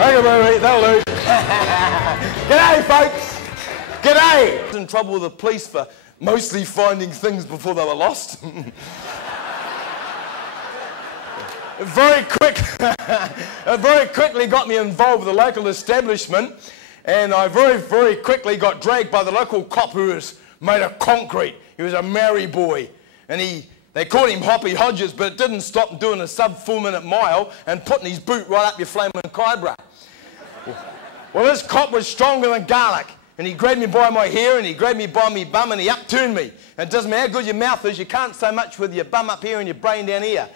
Okay, baby, that'll do. G'day, folks. G'day. I was in trouble with the police for mostly finding things before they were lost. Very quickly got me involved with the local establishment, and I very quickly got dragged by the local cop who was made of concrete. He was a Maori boy, and they called him Hoppy Hodges, but it didn't stop him doing a sub-4-minute mile and putting his boot right up your flaming kybra. Well, this cop was stronger than garlic, and he grabbed me by my hair, and he grabbed me by my bum, and he upturned me. And it doesn't matter how good your mouth is, you can't say much with your bum up here and your brain down here.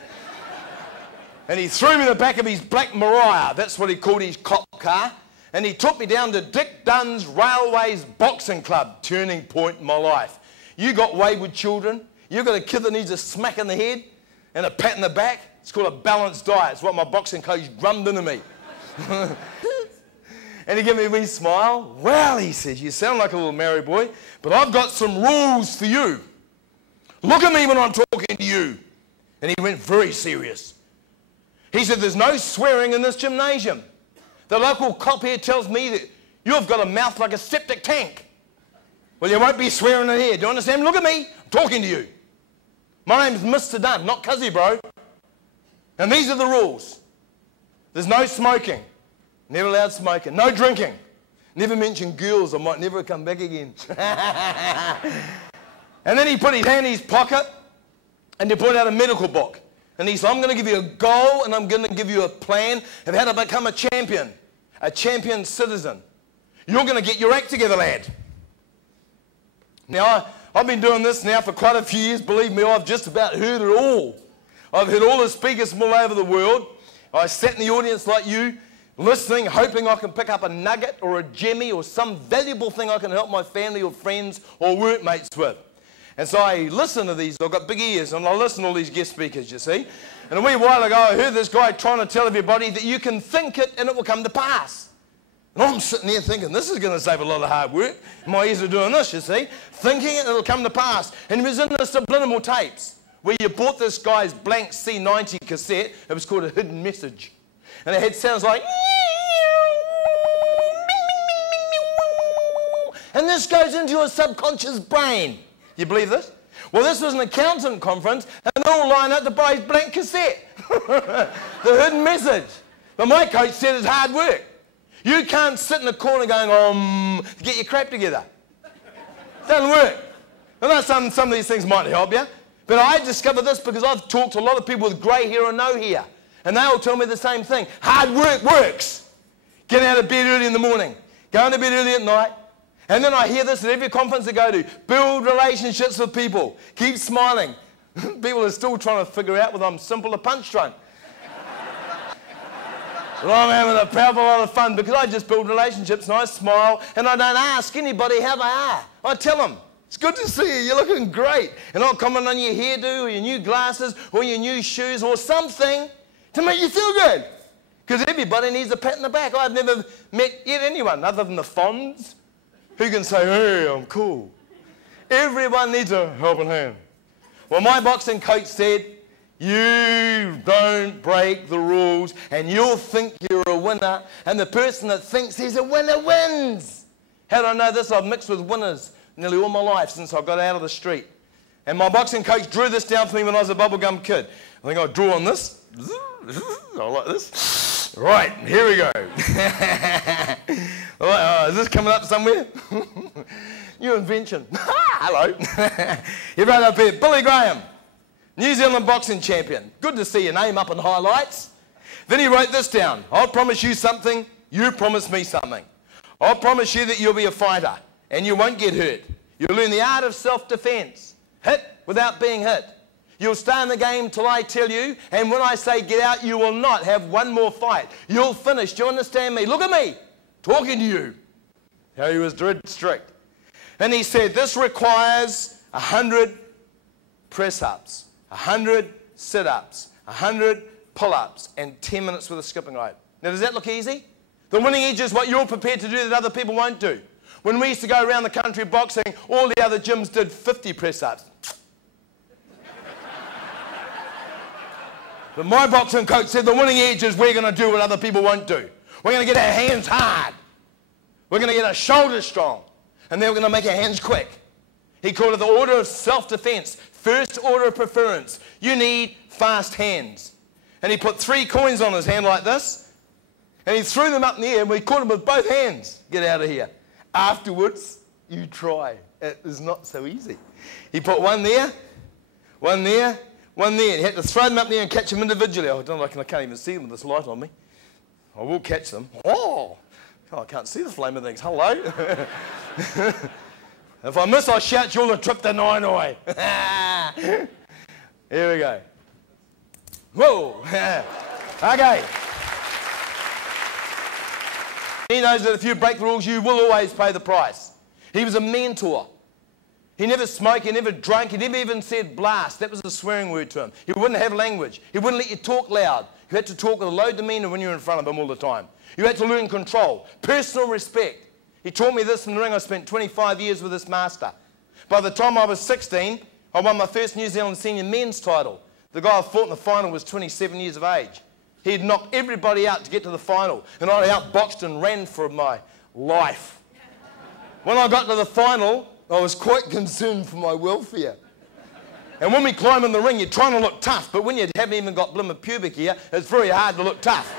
And he threw me in the back of his black Mariah, that's what he called his cop car, and he took me down to Dick Dunn's Railways Boxing Club, turning point in my life. You got wayward children, you got a kid that needs a smack in the head and a pat in the back. It's called a balanced diet. It's what my boxing coach drummed into me. And he gave me a wee smile. Well, he said, you sound like a little Maori boy, but I've got some rules for you. Look at me when I'm talking to you. And he went very serious. He said, there's no swearing in this gymnasium. The local cop here tells me that you've got a mouth like a septic tank. Well, you won't be swearing in here. Do you understand? Look at me. I'm talking to you. My name's Mr. Dunn, not Cuzzy, bro. And these are the rules. There's no smoking. Never allowed smoking. No drinking. Never mention girls. I might never come back again. And then he put his hand in his pocket and he pulled out a medical book. And he said, I'm going to give you a goal and I'm going to give you a plan of how to become a champion citizen. You're going to get your act together, lad. Now, I've been doing this now for quite a few years. Believe me, I've just about heard it all. I've heard all the speakers from all over the world. I sat in the audience like you, listening, hoping I can pick up a nugget or a gemmy or some valuable thing I can help my family or friends or workmates with. And so I listen to these. I've got big ears, and I listen to all these guest speakers, you see. And a wee while ago, I heard this guy trying to tell everybody that you can think it and it will come to pass. And I'm sitting there thinking, this is going to save a lot of hard work. My ears are doing this, you see. Thinking it, it'll come to pass. And he was in the subliminal tapes, where you bought this guy's blank C90 cassette. It was called A Hidden Message. And it had sounds like... And this goes into your subconscious brain. You believe this? Well, this was an accountant conference, and they're all lined up to buy his blank cassette. The Hidden Message. But my coach said it's hard work. You can't sit in the corner going, to get your crap together. It doesn't work. And some of these things might help you. But I discovered this because I've talked to a lot of people with grey hair or no hair. And they all tell me the same thing. Hard work works. Get out of bed early in the morning. Go to bed early at night. And then I hear this at every conference I go to. Build relationships with people. Keep smiling. People are still trying to figure out whether I'm simple or punch drunk. But I'm having a powerful lot of fun because I just build relationships and I smile and I don't ask anybody how they are. I tell them, it's good to see you, you're looking great. And I'll comment on your hairdo or your new glasses or your new shoes or something to make you feel good. Because everybody needs a pat in the back. I've never met yet anyone other than the Fonz who can say, hey, I'm cool. Everyone needs a helping hand. Well, my boxing coach said, you don't break the rules and you'll think you're a winner, and the person that thinks he's a winner wins. How do I know this? I've mixed with winners nearly all my life since I got out of the street. And my boxing coach drew this down for me when I was a bubblegum kid. I think I drew on this. I like this. Right, here we go. Is this coming up somewhere? New invention. Hello. He wrote up here, Billy Graham, New Zealand boxing champion. Good to see your name up in highlights. Then he wrote this down. I'll promise you something, you promise me something. I'll promise you that you'll be a fighter and you won't get hurt. You'll learn the art of self-defense. Hit without being hit. You'll stay in the game till I tell you, and when I say get out, you will not have one more fight. You'll finish. Do you understand me? Look at me, talking to you. How he was dead strict. And he said, this requires 100 press-ups, 100 sit-ups, 100 pull-ups, and 10 minutes with a skipping rope. Now, does that look easy? The winning edge is what you're prepared to do that other people won't do. When we used to go around the country boxing, all the other gyms did 50 press-ups. But my boxing coach said the winning edge is we're going to do what other people won't do. We're going to get our hands hard. We're going to get our shoulders strong. And then we're going to make our hands quick. He called it the order of self-defense. First order of preference. You need fast hands. And he put 3 coins on his hand like this. And he threw them up in the air and we caught him with both hands. Get out of here. Afterwards, you try. It is not so easy. He put one there, one there, one there. He had to throw them up there and catch them individually. I don't like, I can't even see them with this light on me. I will catch them. Oh, I can't see the flame of things. Hello. If I miss, I'll shout you all a trip to Nainoi. Here we go. Whoa. Okay. He knows that if you break the rules, you will always pay the price. He was a mentor. He never smoked, he never drank, he never even said blast. That was a swearing word to him. He wouldn't have language. He wouldn't let you talk loud. You had to talk with a low demeanour when you were in front of him all the time. You had to learn control, personal respect. He taught me this in the ring. I spent 25 years with this master. By the time I was 16, I won my first New Zealand senior men's title. The guy I fought in the final was 27 years of age. He'd knocked everybody out to get to the final, and I outboxed and ran for my life. When I got to the final, I was quite concerned for my welfare. And when we climb in the ring, you're trying to look tough, but when you haven't even got blimmer pubic hair, it's very hard to look tough.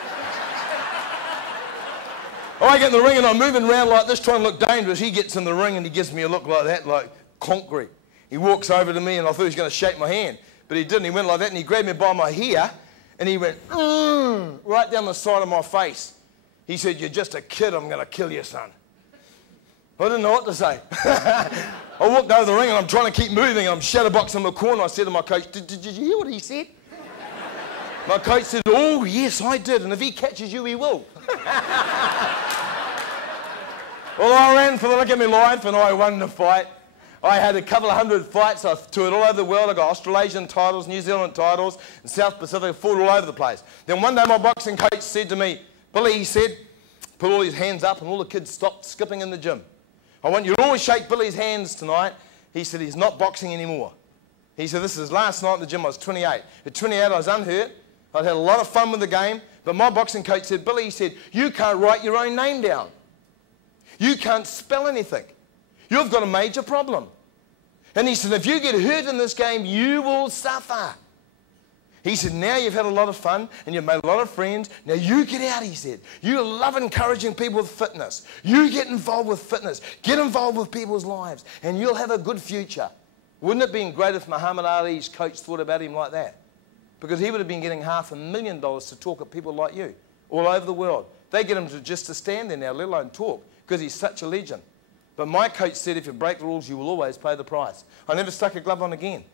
I get in the ring and I'm moving around like this, trying to look dangerous. He gets in the ring and he gives me a look like that, like concrete. He walks over to me and I thought he was going to shake my hand, but he didn't. He went like that and he grabbed me by my hair and he went, right down the side of my face. He said, "You're just a kid, I'm going to kill you, son." I didn't know what to say. I walked over the ring and I'm trying to keep moving. I'm shadowboxing in the corner. I said to my coach, did you hear what he said? My coach said, "Oh, yes, I did. And if he catches you, he will." Well, I ran for the look of my life and I won the fight. I had a couple of 100 fights. I toured all over the world. I got Australasian titles, New Zealand titles, and South Pacific. I fought all over the place. Then one day my boxing coach said to me, "Billy," he said, put all his hands up and all the kids stopped skipping in the gym. "I want you to always shake Billy's hands tonight." He said, "He's not boxing anymore." He said, "This is last night in the gym. I was 28. At 28, I was unhurt. I'd had a lot of fun with the game. But my boxing coach said, 'Billy,' he said, 'you can't write your own name down. You can't spell anything. You've got a major problem.' And he said, 'If you get hurt in this game, you will suffer.' He said, 'Now you've had a lot of fun and you've made a lot of friends. Now you get out,' he said. 'You love encouraging people with fitness. You get involved with fitness. Get involved with people's lives and you'll have a good future.'" Wouldn't it have been great if Muhammad Ali's coach thought about him like that? Because he would have been getting $500,000 to talk at people like you all over the world. They get him just to stand there now, let alone talk, because he's such a legend. But my coach said, if you break the rules, you will always pay the price. I never stuck a glove on again.